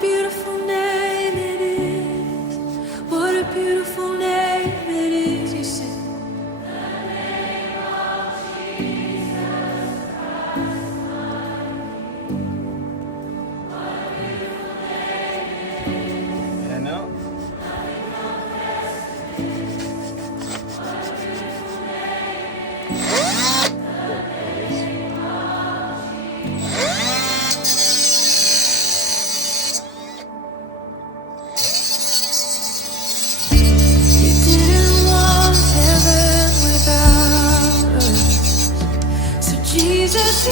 beautiful name it is. What a beautiful name it is. You sing. Yeah, no? You didn't want heaven without us. So Jesus,